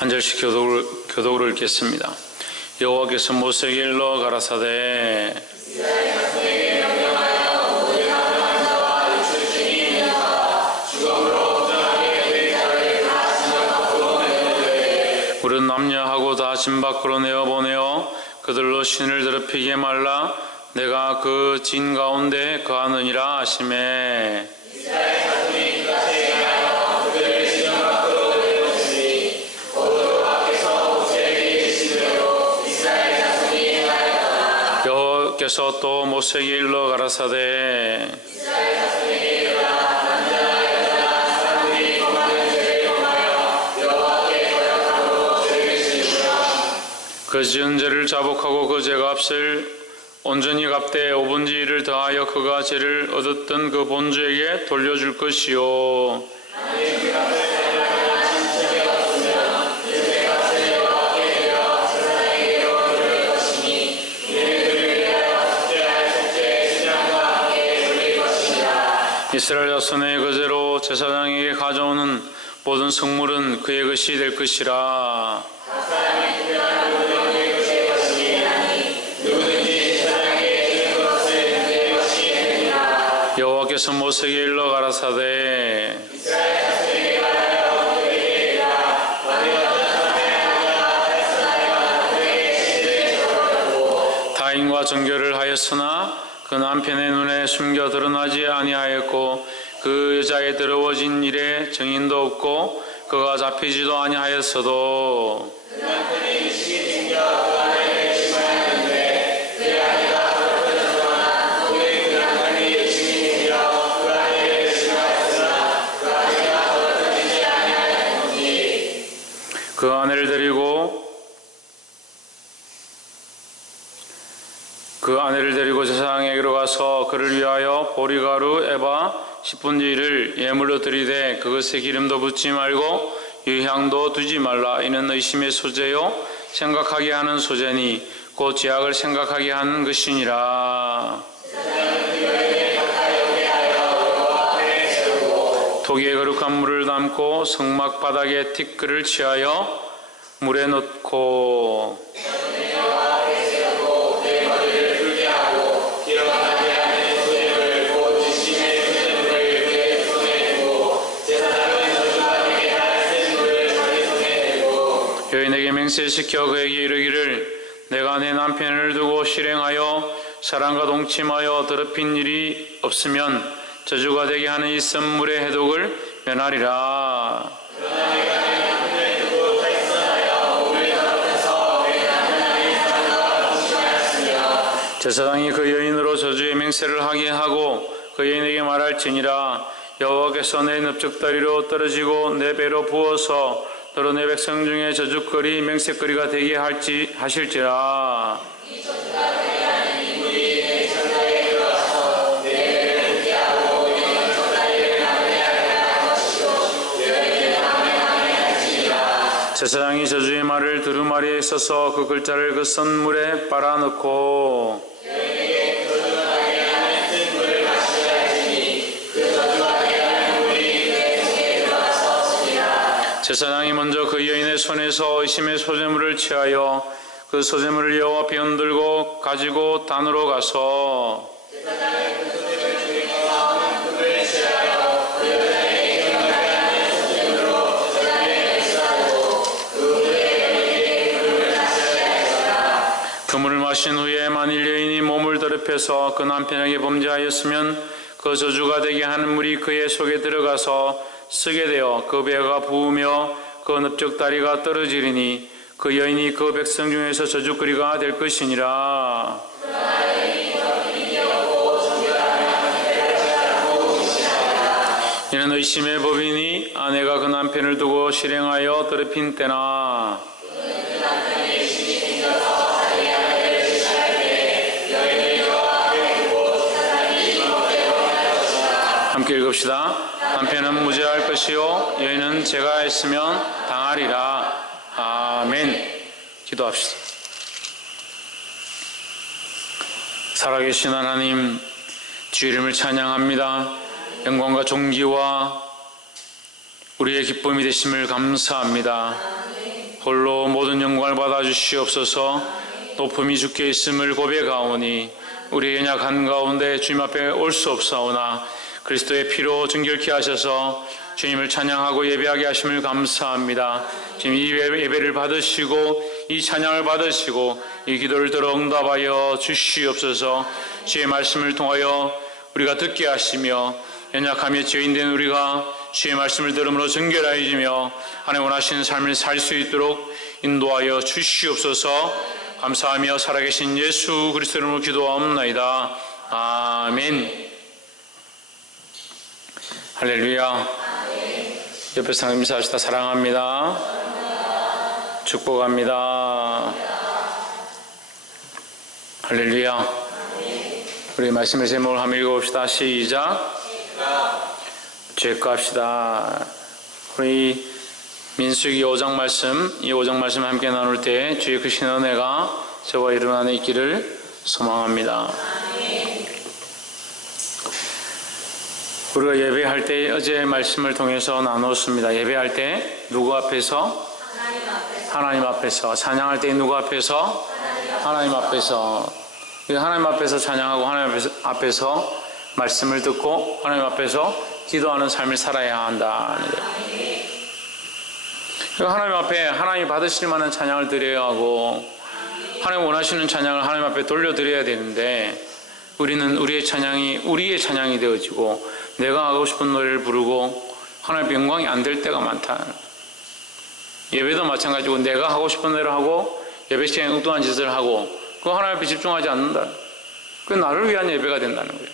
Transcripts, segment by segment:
한 절씩 교독을 읽겠습니다. 여호와께서 모세에게 일러 가라사대 물은 남녀하고 다 진 밖으로 내어보내어 그들로 신을 더럽히게 말라. 내가 그 진 가운데 거하느니라 하시매. 여호와께서 또 모세에게 일러 가라사대 그 지은 죄를 자복하고 그 죄값을 온전히 갚되 5분의 1을 더하여 그가 죄를 얻었던 그 본주에게 돌려줄 것이요. 이스라엘 자손의 거제로 제사장에게 가져오는 모든 성물은 그의 것이 될 것이라. 여호와께서 모세에게 일러 가라사대 타인과 정결을 하였으나 그 남편의 눈에 숨겨 드러나지 아니하였고 그 여자의 더러워진 일에 증인도 없고 그가 잡히지도 아니하였어도 그 남편의 의식이 생겨 그 아내를 의심하였는데 그 아내가 더럽혀졌거나 또는 그 남편의 증인이 되어 그 아내를 의심하였으나 그 아내가 더럽혀지지 아니하였는지 그 아내를 데리고 제사장에게로 가서 그를 위하여 보리가루 에바 10분의 1을 예물로 드리되 그것에 기름도 붓지 말고 유향도 두지 말라. 이는 의심의 소재요 생각하게 하는 소재니 곧 죄악을 생각하게 하는 것이니라. 토기에 거룩한 물을 담고 성막 바닥에 티끌을 취하여 물에 넣고 여인에게 맹세시켜 그에게 이르기를 내가 내 남편을 두고 실행하여 사랑과 동침하여 더럽힌 일이 없으면 저주가 되게 하는 이 썸물의 해독을 면하리라. 제사장이 그 여인으로 저주의 맹세를 하게 하고 그 여인에게 말할지니라. 여호와께서 내 넓적다리로 떨어지고 내 배로 부어서 너로 내 백성 중에 저주거리 맹세거리가 되게 하실지라. 제사장이 저주의 말을 두루마리에 써서 그 글자를 그 선물에 빨아넣고 제사장이 먼저 그 여인의 손에서 의심의 소재물을 취하여 그 소재물을 여호와 앞에 흔들고 가지고 단으로 가서 그 물을 마신 후에 만일 여인이 몸을 더럽혀서 그 남편에게 범죄하였으면 그 저주가 되게 하는 물이 그의 속에 들어가서 쓰게 되어 그 배가 부으며 그 넓적다리가 떨어지리니 그 여인이 그 백성 중에서 저주거리가 될 것이니라. 이는 의심의 법이니 아내가 그 남편을 두고 실행하여 더럽힌 때나 함께 읽읍시다. 남편은 무죄할 것이요 여인은 죄가 했으면 당하리라. 아멘. 기도합시다. 살아계신 하나님, 주 이름을 찬양합니다. 영광과 존귀와 우리의 기쁨이 되심을 감사합니다. 홀로 모든 영광을 받아 주시옵소서. 높음이 주께 있음을 고백하오니 우리 연약한 가운데 주님 앞에 올 수 없사오나 그리스도의 피로 정결케 하셔서 주님을 찬양하고 예배하게 하심을 감사합니다. 지금 이 예배를 받으시고 이 찬양을 받으시고 이 기도를 들어 응답하여 주시옵소서. 주의 말씀을 통하여 우리가 듣게 하시며 연약하며 죄인된 우리가 주의 말씀을 들음으로 정결하여지며 하나님 원하시는 삶을 살 수 있도록 인도하여 주시옵소서. 감사하며 살아계신 예수 그리스도 이름으로 기도하옵나이다. 아멘. 할렐루야. 옆에 사람 인사하시다. 사랑합니다. 축복합니다. 할렐루야. 우리 말씀의 제목을 한번 읽어봅시다. 시작. 죄값이다. 우리 민수기 5장 말씀, 이 5장 말씀 함께 나눌 때 주의 크신 은혜가 저와 여러분 안에 있기를 소망합니다. 우리가 예배할 때 어제 말씀을 통해서 나눴습니다. 예배할 때 누구 앞에서? 하나님 앞에서. 찬양할 때 누구 앞에서? 하나님 앞에서. 하나님 앞에서 찬양하고 하나님 앞에서 말씀을 듣고 하나님 앞에서 기도하는 삶을 살아야 한다. 하나님 앞에 하나님이 받으실 만한 찬양을 드려야 하고 하나님 원하시는 찬양을 하나님 앞에 돌려드려야 되는데 우리는 우리의 찬양이 되어지고 내가 하고 싶은 노래를 부르고 하나님의 영광이 안 될 때가 많다. 예배도 마찬가지고 내가 하고 싶은 노래를 하고 예배 시간에 엉뚱한 짓을 하고 그 하나님 앞에 집중하지 않는다. 그 나를 위한 예배가 된다는 거예요.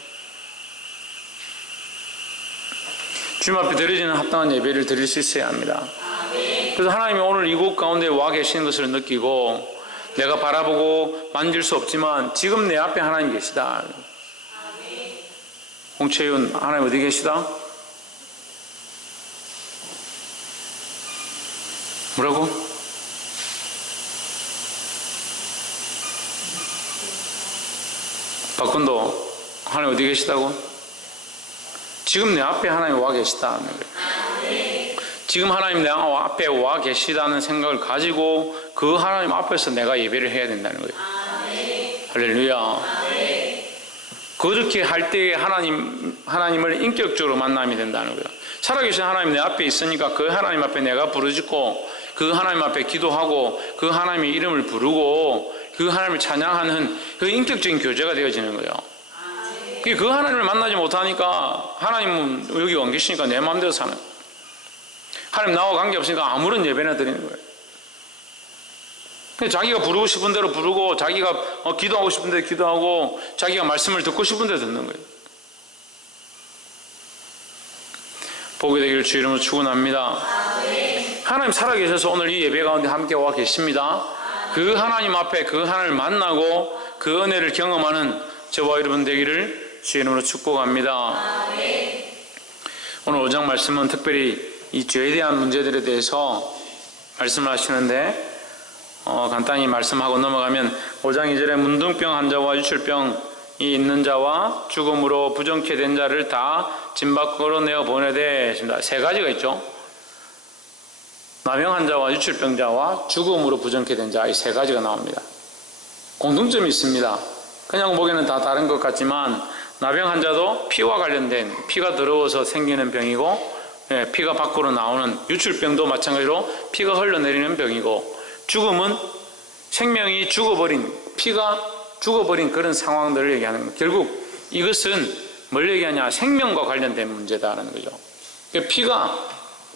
주님 앞에 드려지는 합당한 예배를 드릴 수 있어야 합니다. 그래서 하나님이 오늘 이곳 가운데 와 계시는 것을 느끼고 내가 바라보고 만질 수 없지만 지금 내 앞에 하나님 계시다. 홍채윤, 하나님 어디 계시다? 뭐라고? 박건도, 하나님 어디 계시다고? 지금 내 앞에 하나님 와 계시다. 지금 하나님 내 앞에 와 계시다는 생각을 가지고 그 하나님 앞에서 내가 예배를 해야 된다는 거예요. 할렐루야. 그렇게 할 때에 하나님을 인격적으로 만남이 된다는 거예요. 살아계신 하나님 내 앞에 있으니까 그 하나님 앞에 내가 부르짖고 그 하나님 앞에 기도하고 그 하나님의 이름을 부르고 그 하나님을 찬양하는 그 인격적인 교제가 되어지는 거예요. 그 하나님을 만나지 못하니까 하나님은 여기 안 계시니까 내 마음대로 사는 거예요. 하나님 나와 관계없으니까 아무런 예배나 드리는 거예요. 자기가 부르고 싶은 대로 부르고 자기가 기도하고 싶은 대로 기도하고 자기가 말씀을 듣고 싶은 대로 듣는 거예요. 복이 되기를 주 이름으로 축원합니다. 하나님 살아계셔서 오늘 이 예배 가운데 함께 와 계십니다. 그 하나님 앞에 그 하나님을 만나고 그 은혜를 경험하는 저와 여러분 되기를 주 이름으로 축복합니다. 오늘 5장 말씀은 특별히 이 죄에 대한 문제들에 대해서 말씀을 하시는데 간단히 말씀하고 넘어가면 5장 2절에 문둥병 환자와 유출병이 있는 자와 죽음으로 부정케 된 자를 다 진 밖으로 내어 보내되 했습니다. 세 가지가 있죠. 나병 환자와 유출병자와 죽음으로 부정케 된 자, 이 세 가지가 나옵니다. 공통점이 있습니다. 그냥 보기에는 다 다른 것 같지만 나병 환자도 피와 관련된 피가 더러워서 생기는 병이고 피가 밖으로 나오는 유출병도 마찬가지로 피가 흘러내리는 병이고 죽음은 생명이 죽어버린 피가 죽어버린 그런 상황들을 얘기하는 거예요. 결국 이것은 뭘 얘기하냐? 생명과 관련된 문제다라는 거죠. 피가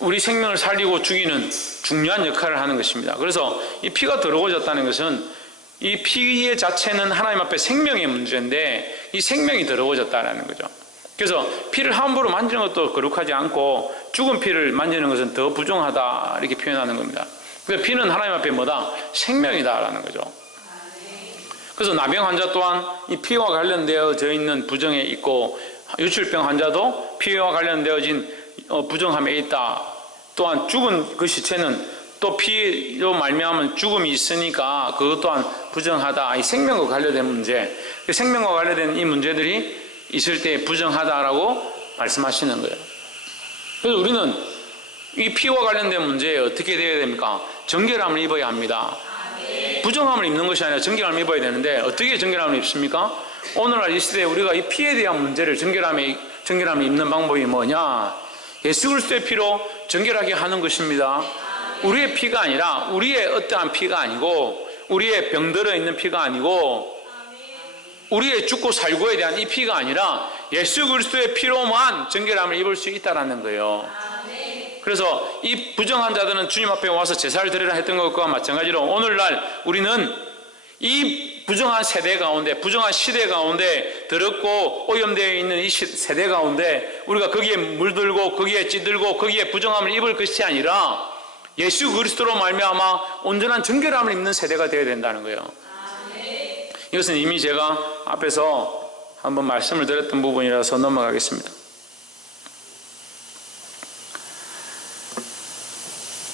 우리 생명을 살리고 죽이는 중요한 역할을 하는 것입니다. 그래서 이 피가 더러워졌다는 것은 이 피의 자체는 하나님 앞에 생명의 문제인데 이 생명이 더러워졌다는 거죠. 그래서 피를 함부로 만지는 것도 거룩하지 않고 죽은 피를 만지는 것은 더 부정하다 이렇게 표현하는 겁니다. 그래서 피는 하나님 앞에 뭐다? 생명이다라는 거죠. 그래서 나병 환자 또한 이 피와 관련되어져 있는 부정에 있고 유출병 환자도 피와 관련되어진 부정함에 있다. 또한 죽은 그 시체는 또 피로 말미암은 죽음이 있으니까 그것 또한 부정하다. 이 생명과 관련된 문제, 생명과 관련된 이 문제들이 있을 때 부정하다라고 말씀하시는 거예요. 그래서 우리는 이 피와 관련된 문제에 어떻게 되어야 됩니까? 정결함을 입어야 합니다. 부정함을 입는 것이 아니라 정결함을 입어야 되는데 어떻게 정결함을 입습니까? 오늘날 이 시대에 우리가 이 피에 대한 문제를 정결함을 입는 방법이 뭐냐? 예수 그리스도의 피로 정결하게 하는 것입니다. 우리의 피가 아니라, 우리의 어떠한 피가 아니고, 우리의 병들어 있는 피가 아니고, 우리의 죽고 살고에 대한 이 피가 아니라 예수 그리스도의 피로만 정결함을 입을 수 있다는 거예요. 그래서 이 부정한 자들은 주님 앞에 와서 제사를 드리라 했던 것과 마찬가지로 오늘날 우리는 이 부정한 세대 가운데, 부정한 시대 가운데, 더럽고 오염되어 있는 이 세대 가운데 우리가 거기에 물들고 거기에 찌들고 거기에 부정함을 입을 것이 아니라 예수 그리스도로 말미암아 온전한 정결함을 입는 세대가 되어야 된다는 거예요. 이것은 이미 제가 앞에서 한번 말씀을 드렸던 부분이라서 넘어가겠습니다.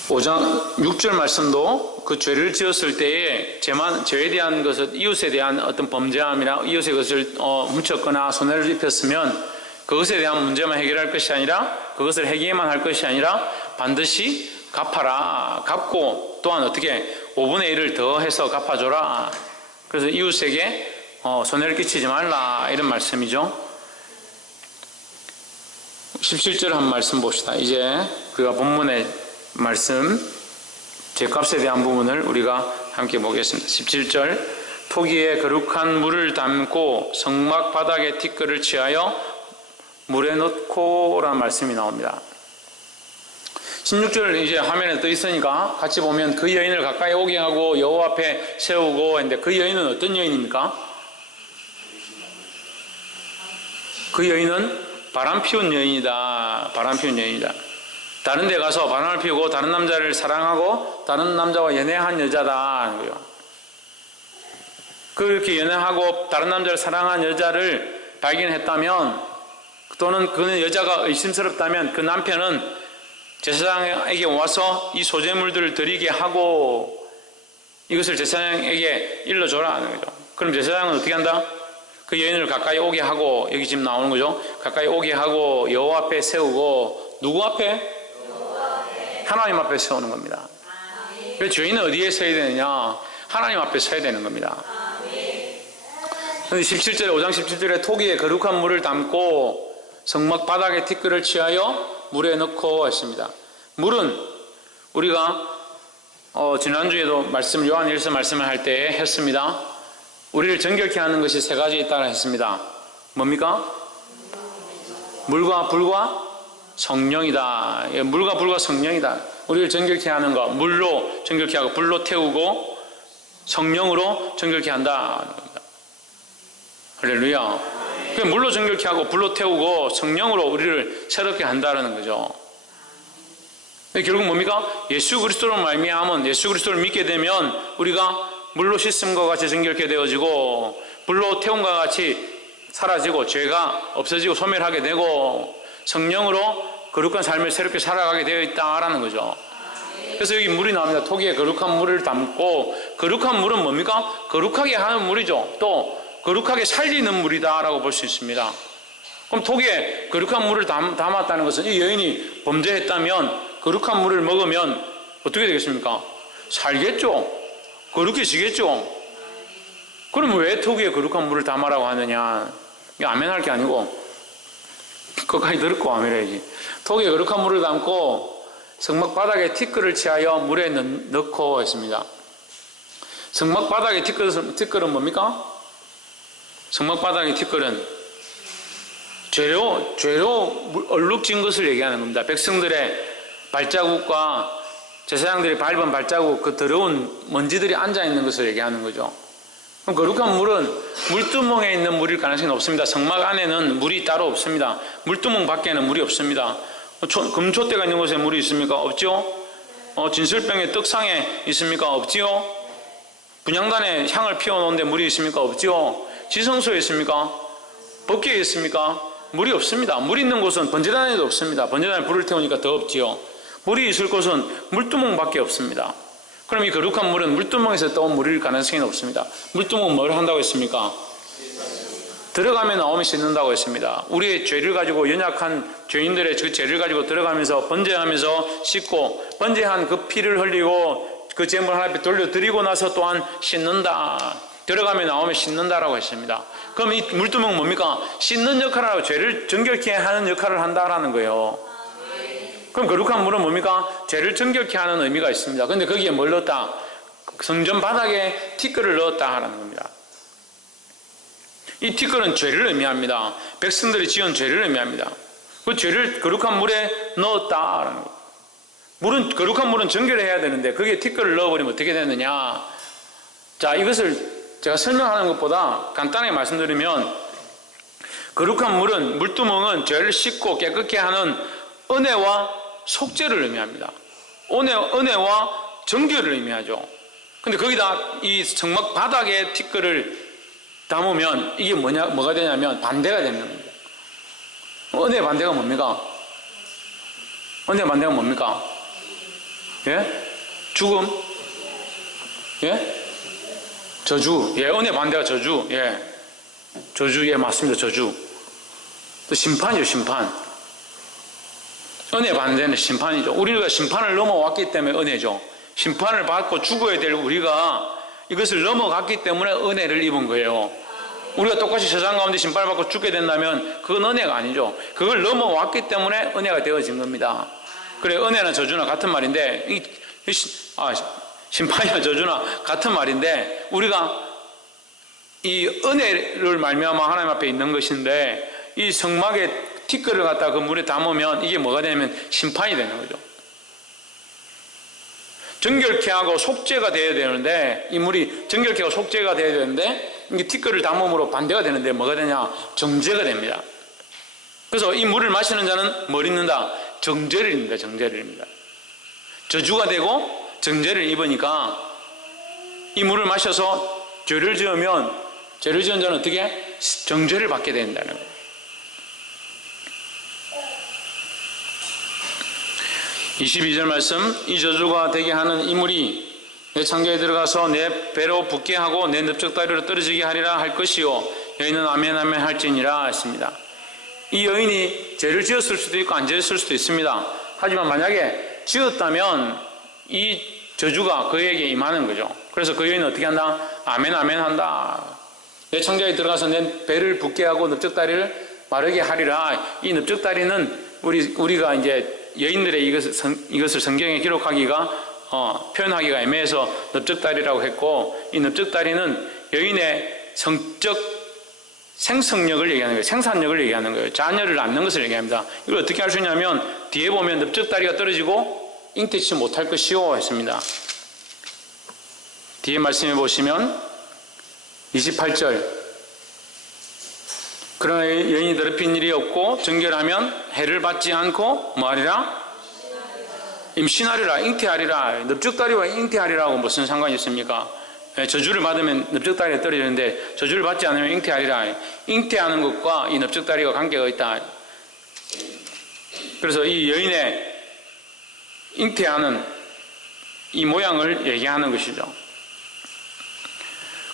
5장 6절 말씀도 그 죄를 지었을 때에 죄에 대한 것을, 이웃에 대한 어떤 범죄함이나 이웃의 것을 훔쳤거나 손해를 입혔으면 그것에 대한 문제만 해결할 것이 아니라, 그것을 해결만 할 것이 아니라 반드시 갚아라. 갚고 또한 어떻게 5분의 1을 더해서 갚아줘라. 그래서 이웃에게 손해를 끼치지 말라, 이런 말씀이죠. 17절 한 말씀 봅시다. 이제 우리가 본문의 말씀, 죄값에 대한 부분을 우리가 함께 보겠습니다. 17절, 토기에 거룩한 물을 담고 성막 바닥에 티끌을 취하여 물에 넣고 라는 말씀이 나옵니다. 16절 이제 화면에 떠 있으니까 같이 보면 그 여인을 가까이 오게 하고 여호와 앞에 세우고 했는데, 그 여인은 어떤 여인입니까? 그 여인은 바람 피운 여인이다. 바람 피운 여인이다. 다른 데 가서 바람을 피우고 다른 남자를 사랑하고 다른 남자와 연애한 여자다 하는 거예요. 그렇게 연애하고 다른 남자를 사랑한 여자를 발견했다면, 또는 그 여자가 의심스럽다면 그 남편은 제사장에게 와서 이 소재물들을 드리게 하고 이것을 제사장에게 일러줘라 하는 거죠. 그럼 제사장은 어떻게 한다? 그 여인을 가까이 오게 하고, 여기 지금 나오는 거죠. 가까이 오게 하고 여호와 앞에 세우고, 누구 앞에? 하나님 앞에 세우는 겁니다. 그래서 죄인은 어디에 서야 되느냐? 하나님 앞에 서야 되는 겁니다. 17절에, 5장 17절에 토기에 거룩한 물을 담고 성막 바닥에 티끌을 취하여 물에 넣고 했습니다. 물은 우리가 지난주에도 요한 1서 말씀을 할 때 했습니다. 우리를 정결케 하는 것이 세 가지 있다고 했습니다. 뭡니까? 물과 불과 성령이다. 물과 불과 성령이다. 우리를 정결케 하는 것, 물로 정결케 하고 불로 태우고 성령으로 정결케 한다. 할렐루야. 물로 정결케 하고 불로 태우고 성령으로 우리를 새롭게 한다는 거죠. 결국 뭡니까? 예수 그리스도로 말미암은, 예수 그리스도를 믿게 되면 우리가 물로 씻음과 같이 정결케 되어지고 불로 태움과 같이 사라지고 죄가 없어지고 소멸하게 되고 성령으로 거룩한 삶을 새롭게 살아가게 되어 있다라는 거죠. 그래서 여기 물이 나옵니다. 토기에 거룩한 물을 담고, 거룩한 물은 뭡니까? 거룩하게 하는 물이죠. 또 거룩하게 살리는 물이다라고 볼 수 있습니다. 그럼 토기에 거룩한 물을 담았다는 것은 이 여인이 범죄했다면 거룩한 물을 먹으면 어떻게 되겠습니까? 살겠죠. 거룩해지겠죠. 그럼 왜 토기에 거룩한 물을 담아라고 하느냐? 이거 아멘 할 게 아니고 끝까지 들었고 아멘 해야지. 토기에 거룩한 물을 담고 성막 바닥에 티끌을 취하여 물에 넣고 했습니다. 성막 바닥에 티끌은 뭡니까? 성막 바닥의 티끌은 죄로 얼룩진 것을 얘기하는 겁니다. 백성들의 발자국과 제사장들이 밟은 발자국, 그 더러운 먼지들이 앉아있는 것을 얘기하는 거죠. 그럼 거룩한 물은 물두멍에 있는 물일 가능성이 없습니다. 성막 안에는 물이 따로 없습니다. 물두멍 밖에는 물이 없습니다. 금초대가 있는 곳에 물이 있습니까? 없죠. 진설병의 떡상에 있습니까? 없지요. 분향단에 향을 피워놓은 데 물이 있습니까? 없지요. 지성소에 있습니까? 법궤에 있습니까? 물이 없습니다. 물이 있는 곳은 번제단에도 없습니다. 번제단에 불을 태우니까 더 없지요. 물이 있을 곳은 물두멍밖에 없습니다. 그럼 이 거룩한 물은 물두멍에서 떠온 물일 가능성이 없습니다. 물두멍은 뭘 한다고 했습니까? 들어가면 나오면 씻는다고 했습니다. 우리의 죄를 가지고 연약한 죄인들의 그 죄를 가지고 들어가면서 번제하면서 씻고 번제한 그 피를 흘리고 그 제물 하나님 앞에 돌려드리고 나서 또한 씻는다. 들어가면 나오면 씻는다라고 했습니다. 그럼 이 물두멍은 뭡니까? 씻는 역할을 하고 죄를 정결케 하는 역할을 한다라는 거예요. 그럼 거룩한 물은 뭡니까? 죄를 정결케 하는 의미가 있습니다. 그런데 거기에 뭘 넣었다? 성전 바닥에 티끌을 넣었다 하는 겁니다. 이 티끌은 죄를 의미합니다. 백성들이 지은 죄를 의미합니다. 그 죄를 거룩한 물에 넣었다라는 거예요. 물은, 거룩한 물은 정결해야 되는데 거기에 티끌을 넣어버리면 어떻게 되느냐? 자, 이것을 제가 설명하는 것보다 간단하게 말씀드리면, 거룩한 물은, 물두멍은 죄를 씻고 깨끗게 하는 은혜와 속죄를 의미합니다. 은혜와 정결을 의미하죠. 근데 거기다 이 성막 바닥에 티끌을 담으면 이게 뭐가 되냐면 반대가 되는 겁니다. 은혜의 반대가 뭡니까? 은혜의 반대가 뭡니까? 예? 죽음? 예? 저주. 예, 은혜 반대가 저주. 예. 저주, 예, 맞습니다. 저주. 또 심판이죠, 심판. 은혜 반대는 심판이죠. 우리가 심판을 넘어왔기 때문에 은혜죠. 심판을 받고 죽어야 될 우리가 이것을 넘어갔기 때문에 은혜를 입은 거예요. 우리가 똑같이 세상 가운데 심판을 받고 죽게 된다면 그건 은혜가 아니죠. 그걸 넘어왔기 때문에 은혜가 되어진 겁니다. 그래, 은혜나 저주나 같은 말인데, 심판이나 저주나 같은 말인데, 우리가 이 은혜를 말미암아 하나님 앞에 있는 것인데, 이 성막에 티끌을 갖다 그 물에 담으면 이게 뭐가 되냐면 심판이 되는 거죠. 정결케 하고 속죄가 되어야 되는데, 이 물이 정결케 하고 속죄가 되어야 되는데, 이게 티끌을 담음으로 반대가 되는데 뭐가 되냐? 정죄가 됩니다. 그래서 이 물을 마시는 자는 뭘 입는다? 정죄를 입는다. 정죄를 입니다. 저주가 되고 정죄를 입으니까 이 물을 마셔서 죄를 지으면, 죄를 지은 자는 어떻게? 정죄를 받게 된다는 거예요. 22절 말씀, 이 저주가 되게 하는 이 물이 내 창자에 들어가서 내 배로 붓게 하고 내 넓적다리로 떨어지게 하리라 할 것이요 여인은 아멘 아멘 할지니라 했습니다. 이 여인이 죄를 지었을 수도 있고 안 지었을 수도 있습니다. 하지만 만약에 지었다면 이 저주가 그에게 임하는 거죠. 그래서 그 여인은 어떻게 한다? 아멘 아멘 한다. 내 창자에 들어가서 내 배를 붓게 하고 넓적다리를 마르게 하리라. 이 넓적다리는 우리가 이제 여인들의 이것을 성경에 기록하기가 표현하기가 애매해서 넓적다리라고 했고, 이 넓적다리는 여인의 성적 생성력을 얘기하는 거예요. 생산력을 얘기하는 거예요. 자녀를 낳는 것을 얘기합니다. 이걸 어떻게 할 수 있냐면 뒤에 보면 넓적다리가 떨어지고 잉태치 못할 것이요 했습니다. 뒤에 말씀해 보시면 28절, 그러나 여인이 더럽힌 일이 없고 정결하면 해를 받지 않고 뭐하리라? 임신하리라, 잉태하리라. 넓적다리와 잉태하리라고 무슨 상관이 있습니까? 저주를 받으면 넓적다리가 떨어지는데 저주를 받지 않으면 잉태하리라. 잉태하는 것과 이 넓적다리가 관계가 있다. 그래서 이 여인의 잉태하는 이 모양을 얘기하는 것이죠.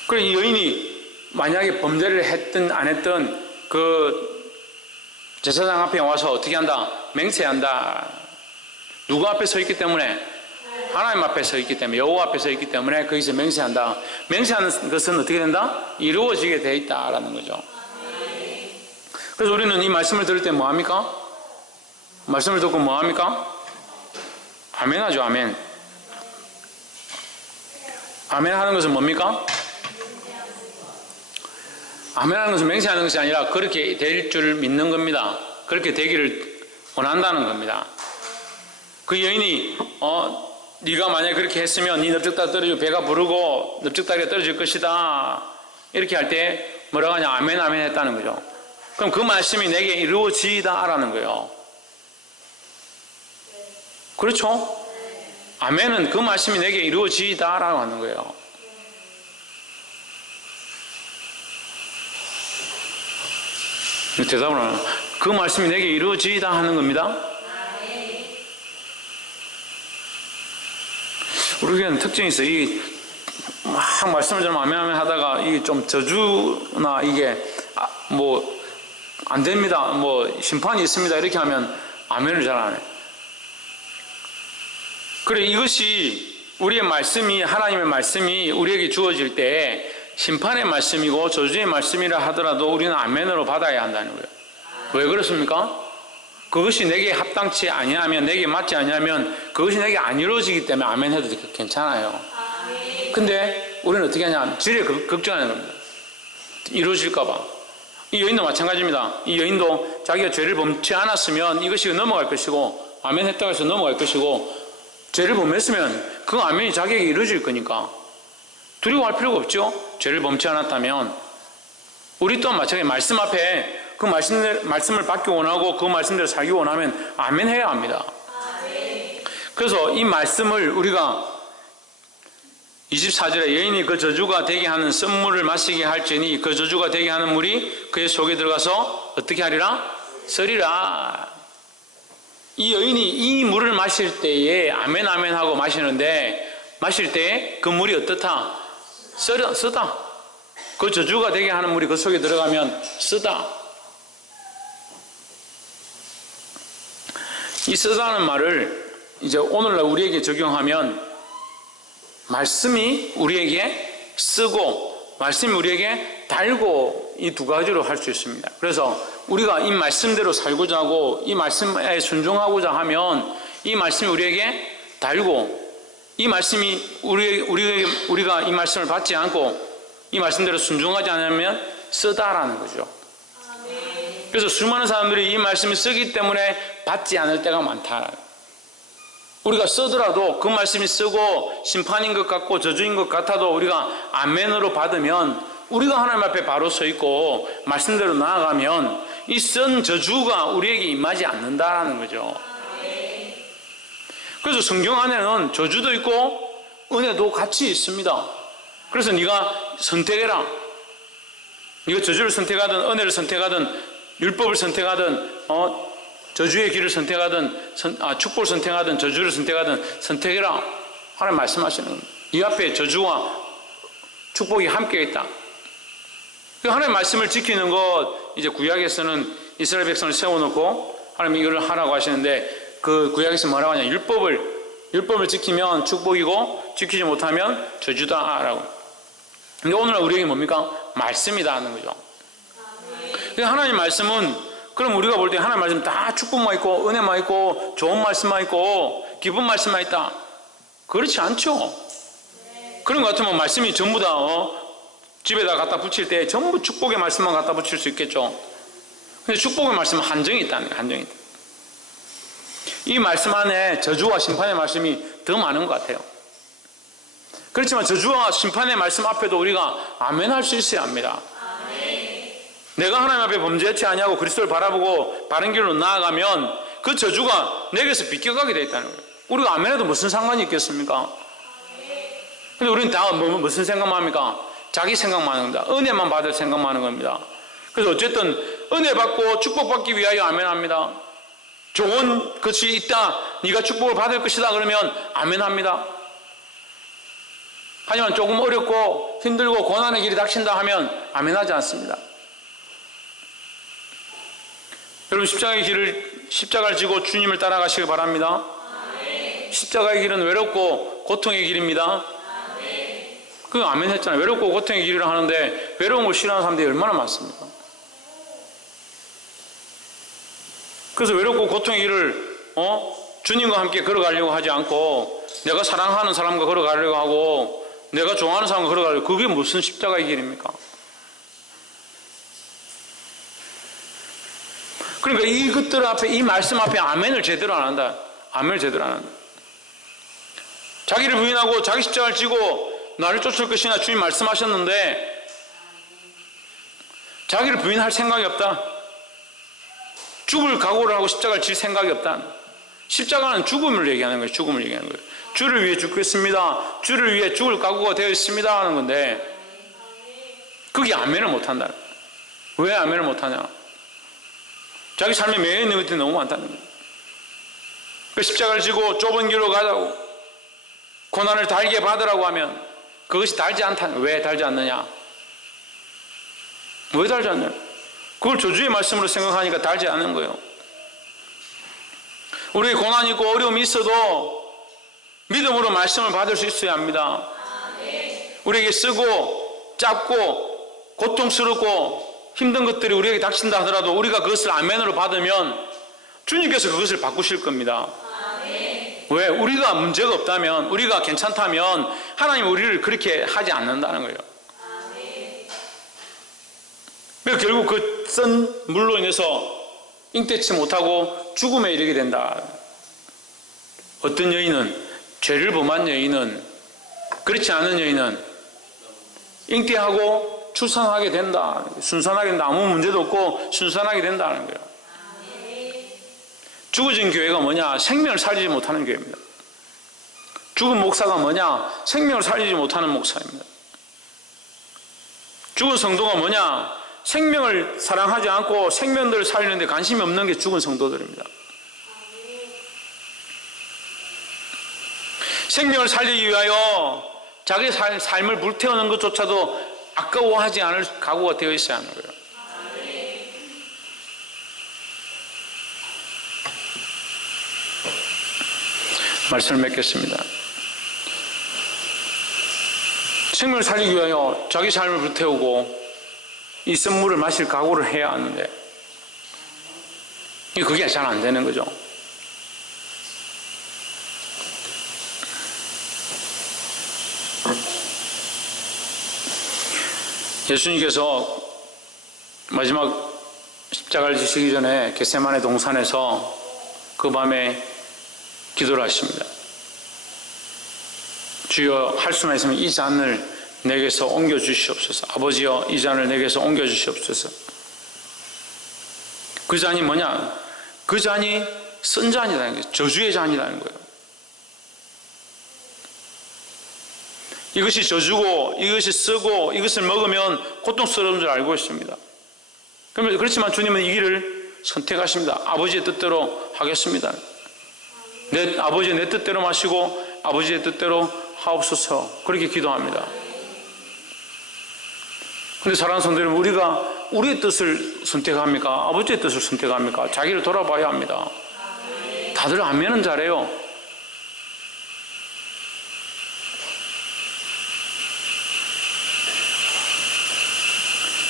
그래서 이 여인이 만약에 범죄를 했든 안 했든 그 제사장 앞에 와서 어떻게 한다? 맹세한다. 누구 앞에 서 있기 때문에? 하나님 앞에 서 있기 때문에, 여호와 앞에 서 있기 때문에 거기서 맹세한다. 맹세하는 것은 어떻게 된다? 이루어지게 돼 있다라는 거죠. 그래서 우리는 이 말씀을 들을 때 뭐합니까? 말씀을 듣고 뭐합니까? 아멘 하죠. 아멘. 아멘 하는 것은 뭡니까? 아멘 하는 것은 맹세하는 것이 아니라 그렇게 될 줄 믿는 겁니다. 그렇게 되기를 원한다는 겁니다. 그 여인이 네가 만약에 그렇게 했으면 네 넓적다리 떨어지고 배가 부르고 넓적다리가 떨어질 것이다, 이렇게 할 때 뭐라고 하냐? 아멘 아멘 했다는 거죠. 그럼 그 말씀이 내게 이루어지다 라는 거예요. 그렇죠? 아멘은 그 말씀이 내게 이루어지다 라고 하는 거예요. 대답을 하는, 그 말씀이 내게 이루어지다 하는 겁니다. 우리에게는 특징이 있어요. 막 말씀을 좀 아멘 아멘 하다가 이게 좀 저주나 이게 뭐 안 됩니다, 뭐 심판이 있습니다 이렇게 하면 아멘을 잘 안 해. 그래, 이것이 우리의 말씀이, 하나님의 말씀이 우리에게 주어질 때 심판의 말씀이고 저주의 말씀이라 하더라도 우리는 아멘으로 받아야 한다는 거예요. 왜 그렇습니까? 그것이 내게 합당치 아니하면, 내게 맞지 아니하면 그것이 내게 안 이루어지기 때문에 아멘 해도 괜찮아요. 근데 우리는 어떻게 하냐, 지레 걱정하는 겁니다. 이루어질까 봐. 이 여인도 마찬가지입니다. 이 여인도 자기가 죄를 범치 않았으면 이것이 넘어갈 것이고, 아멘 했다고 해서 넘어갈 것이고, 죄를 범했으면 그 아멘이 자기에게 이루어질 거니까 두려워할 필요가 없죠. 죄를 범치 않았다면. 우리 또한 마찬가지, 말씀 앞에 그 말씀을 받기 원하고 그 말씀대로 살기 원하면 아멘 해야 합니다. 그래서 이 말씀을 우리가 24절에 여인이 그 저주가 되게 하는 쓴물을 마시게 할지니 그 저주가 되게 하는 물이 그의 속에 들어가서 어떻게 하리라? 쓰리라. 이 여인이 이 물을 마실 때에 아멘 아멘 하고 마시는데, 마실 때에 그 물이 어떻다? 쓰다. 그 저주가 되게 하는 물이 그 속에 들어가면 쓰다. 이 쓰다는 말을 이제 오늘날 우리에게 적용하면 말씀이 우리에게 쓰고 말씀이 우리에게 달고, 이 두 가지로 할 수 있습니다. 그래서 우리가 이 말씀대로 살고자 하고 이 말씀에 순종하고자 하면 이 말씀이 우리에게 달고, 이 말씀이 우리가 이 말씀을 받지 않고 이 말씀대로 순종하지 않으면 쓰다라는 거죠. 그래서 수많은 사람들이 이 말씀을 쓰기 때문에 받지 않을 때가 많다. 우리가 쓰더라도 그 말씀이 쓰고 심판인 것 같고 저주인 것 같아도 우리가 아멘으로 받으면, 우리가 하나님 앞에 바로 서 있고 말씀대로 나아가면 이 쓴 저주가 우리에게 임하지 않는다라는 거죠. 그래서 성경 안에는 저주도 있고 은혜도 같이 있습니다. 그래서 네가 선택해라. 네가 저주를 선택하든 은혜를 선택하든 율법을 선택하든 저주의 길을 선택하든 축복을 선택하든 저주를 선택하든 선택해라. 하나님 말씀하시는 겁니다. 네 앞에 저주와 축복이 함께 있다. 하나님 말씀을 지키는 것, 이제 구약에서는 이스라엘 백성을 세워놓고 하나님이 이걸 하라고 하시는데, 그 구약에서 뭐라고 하냐, 율법을 지키면 축복이고 지키지 못하면 저주다라고. 근데 오늘날 우리에게 뭡니까? 말씀이다 하는 거죠. 하나님 말씀은, 그럼 우리가 볼 때 하나님 말씀 다 축복만 있고 은혜만 있고 좋은 말씀만 있고 기쁜 말씀만 있다, 그렇지 않죠. 그런 것 같으면 말씀이 전부 다 집에다 갖다 붙일 때 전부 축복의 말씀만 갖다 붙일 수 있겠죠. 근데 축복의 말씀은 한정이 있다는 거예요. 한정이 있다. 이 말씀 안에 저주와 심판의 말씀이 더 많은 것 같아요. 그렇지만 저주와 심판의 말씀 앞에도 우리가 아멘 할 수 있어야 합니다. 내가 하나님 앞에 범죄치 아니하고 그리스도를 바라보고 바른 길로 나아가면 그 저주가 내게서 비껴가게 되어 있다는 거예요. 우리가 아멘해도 무슨 상관이 있겠습니까? 근데 우리는 다 무슨 생각만 합니까? 자기 생각만 하는 겁니다. 은혜만 받을 생각만 하는 겁니다. 그래서 어쨌든 은혜 받고 축복받기 위하여 아멘합니다. 좋은 것이 있다, 네가 축복을 받을 것이다 그러면 아멘합니다. 하지만 조금 어렵고 힘들고 고난의 길이 닥친다 하면 아멘하지 않습니다. 여러분, 십자가를 지고 주님을 따라가시길 바랍니다. 십자가의 길은 외롭고 고통의 길입니다. 그 아멘 했잖아요. 외롭고 고통의 길이라 하는데 외로운 걸 싫어하는 사람들이 얼마나 많습니까? 그래서 외롭고 고통의 길을 주님과 함께 걸어가려고 하지 않고 내가 사랑하는 사람과 걸어가려고 하고 내가 좋아하는 사람과 걸어가려고, 그게 무슨 십자가의 길입니까? 그러니까 이것들 앞에, 이 말씀 앞에 아멘을 제대로 안 한다. 아멘을 제대로 안 한다. 자기를 부인하고 자기 십자가를 지고 나를 쫓을 것이나 주님 말씀하셨는데 자기를 부인할 생각이 없다. 죽을 각오를 하고 십자가를 질 생각이 없다. 십자가는 죽음을 얘기하는 거예요. 죽음을 얘기하는 거예요. 주를 위해 죽겠습니다. 주를 위해 죽을 각오가 되어 있습니다 하는 건데, 그게 아멘을 못한다. 왜 아멘을 못하냐? 자기 삶에 매여 있는 것들이 너무 많다는 거예요. 그 십자가를 지고 좁은 길로 가자고, 고난을 달게 받으라고 하면 그것이 달지 않다는 거예요. 왜 달지 않느냐? 왜 달지 않느냐? 그걸 저주의 말씀으로 생각하니까 달지 않은 거예요. 우리에게 고난이 있고 어려움이 있어도 믿음으로 말씀을 받을 수 있어야 합니다. 우리에게 쓰고 짧고 고통스럽고 힘든 것들이 우리에게 닥친다 하더라도 우리가 그것을 아멘으로 받으면 주님께서 그것을 바꾸실 겁니다. 왜? 우리가 문제가 없다면, 우리가 괜찮다면 하나님은 우리를 그렇게 하지 않는다는 거예요. 그래서 결국 그 쓴 물로 인해서 잉태치 못하고 죽음에 이르게 된다. 어떤 여인은, 죄를 범한 여인은, 그렇지 않은 여인은 잉태하고 출산하게 된다. 순산하게 된다. 아무 문제도 없고 순산하게 된다는 거예요. 죽어진 교회가 뭐냐? 생명을 살리지 못하는 교회입니다. 죽은 목사가 뭐냐? 생명을 살리지 못하는 목사입니다. 죽은 성도가 뭐냐? 생명을 사랑하지 않고 생명들을 살리는데 관심이 없는 게 죽은 성도들입니다. 생명을 살리기 위하여 자기 삶을 불태우는 것조차도 아까워하지 않을 각오가 되어 있어야 하는 거예요. 말씀을 맺겠습니다. 생명을 살리기 위하여 자기 삶을 불태우고 이 쓴물을 마실 각오를 해야 하는데 그게 잘 안 되는 거죠. 예수님께서 마지막 십자가를 지시기 전에 겟세마네 동산에서 그 밤에 기도를 하십니다. 주여 할 수만 있으면 이 잔을 내게서 옮겨 주시옵소서. 아버지여 이 잔을 내게서 옮겨 주시옵소서. 그 잔이 뭐냐? 그 잔이 쓴 잔이라는 거예요. 저주의 잔이라는 거예요. 이것이 저주고 이것이 쓰고 이것을 먹으면 고통스러운 줄 알고 있습니다. 그렇지만 주님은 이 길을 선택하십니다. 아버지의 뜻대로 하겠습니다. 아버지의 내 뜻대로 마시고 아버지의 뜻대로 하옵소서. 그렇게 기도합니다. 그런데 사랑하는 성도 여러분, 우리가 우리의 뜻을 선택합니까? 아버지의 뜻을 선택합니까? 자기를 돌아봐야 합니다. 다들 아멘은 잘해요.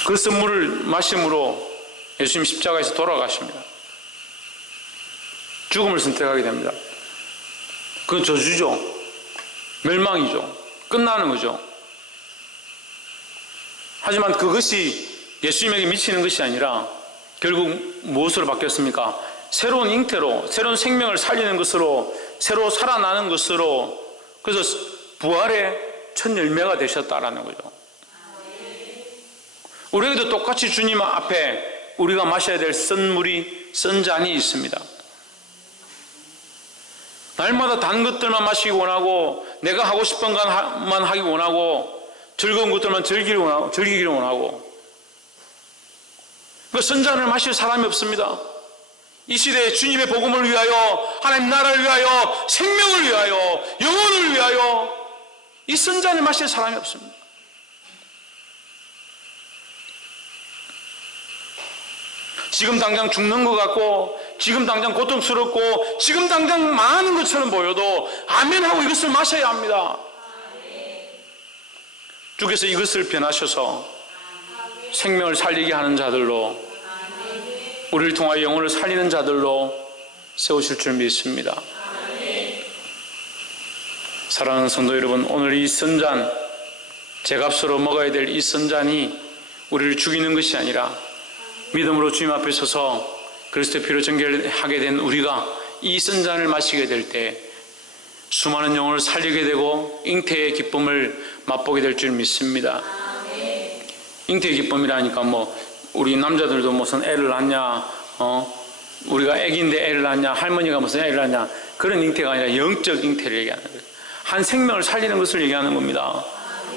그 선물을 마심으로 예수님 십자가에서 돌아가십니다. 죽음을 선택하게 됩니다. 그건 저주죠. 멸망이죠. 끝나는 거죠. 하지만 그것이 예수님에게 미치는 것이 아니라 결국 무엇으로 바뀌었습니까? 새로운 잉태로, 새로운 생명을 살리는 것으로, 새로 살아나는 것으로, 그래서 부활의 첫 열매가 되셨다라는 거죠. 우리에게도 똑같이 주님 앞에 우리가 마셔야 될 쓴 잔이 있습니다. 날마다 단 것들만 마시기 원하고 내가 하고 싶은 것만 하기 원하고 즐거운 것들만 즐기기 원하고 그 선잔을 마실 사람이 없습니다. 이 시대에 주님의 복음을 위하여 하나님 나라를 위하여 생명을 위하여 영혼을 위하여 이 선잔을 마실 사람이 없습니다. 지금 당장 죽는 것 같고 지금 당장 고통스럽고 지금 당장 망하는 것처럼 보여도 아멘하고 이것을 마셔야 합니다. 주께서 이것을 변하셔서 생명을 살리게 하는 자들로 우리를 통하여 영혼을 살리는 자들로 세우실 줄 믿습니다. 사랑하는 성도 여러분, 오늘 이 선잔, 제값으로 먹어야 될 이 선잔이 우리를 죽이는 것이 아니라 믿음으로 주님 앞에 서서 그리스도의 피로 정결하게 된 우리가 이 선잔을 마시게 될 때 수많은 영혼을 살리게 되고 잉태의 기쁨을 맛보게 될 줄 믿습니다. 잉태의 기쁨이라니까 우리 남자들도 무슨 애를 낳냐, 우리가 애기인데 애를 낳냐, 할머니가 무슨 애를 낳냐, 그런 잉태가 아니라 영적 잉태를 얘기하는 거예요. 한 생명을 살리는 것을 얘기하는 겁니다.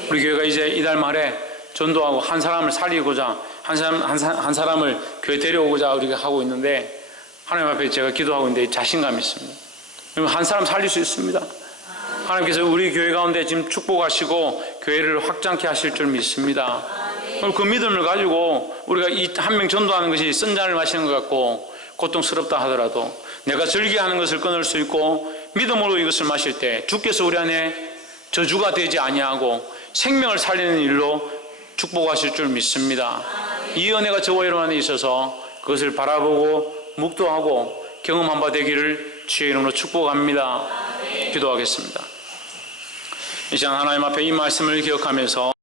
우리 교회가 이제 이달 말에 전도하고 한 사람을 살리고자 한 사람을 교회 데려오고자 우리가 하고 있는데 하나님 앞에 제가 기도하고 있는데 자신감이 있습니다. 한 사람 살릴 수 있습니다. 하나님께서 우리 교회 가운데 지금 축복하시고 교회를 확장케 하실 줄 믿습니다. 그 믿음을 가지고 우리가 이 한 명 전도하는 것이 쓴 잔을 마시는 것 같고 고통스럽다 하더라도 내가 즐겨하는 것을 끊을 수 있고 믿음으로 이것을 마실 때 주께서 우리 안에 저주가 되지 아니하고 생명을 살리는 일로 축복하실 줄 믿습니다. 이 은혜가 저와 여러분 안에 있어서 그것을 바라보고 묵도하고 경험한 바 되기를 주의 이름으로 축복합니다. 기도하겠습니다. 이 시간 하나님 앞에 이 말씀을 기억하면서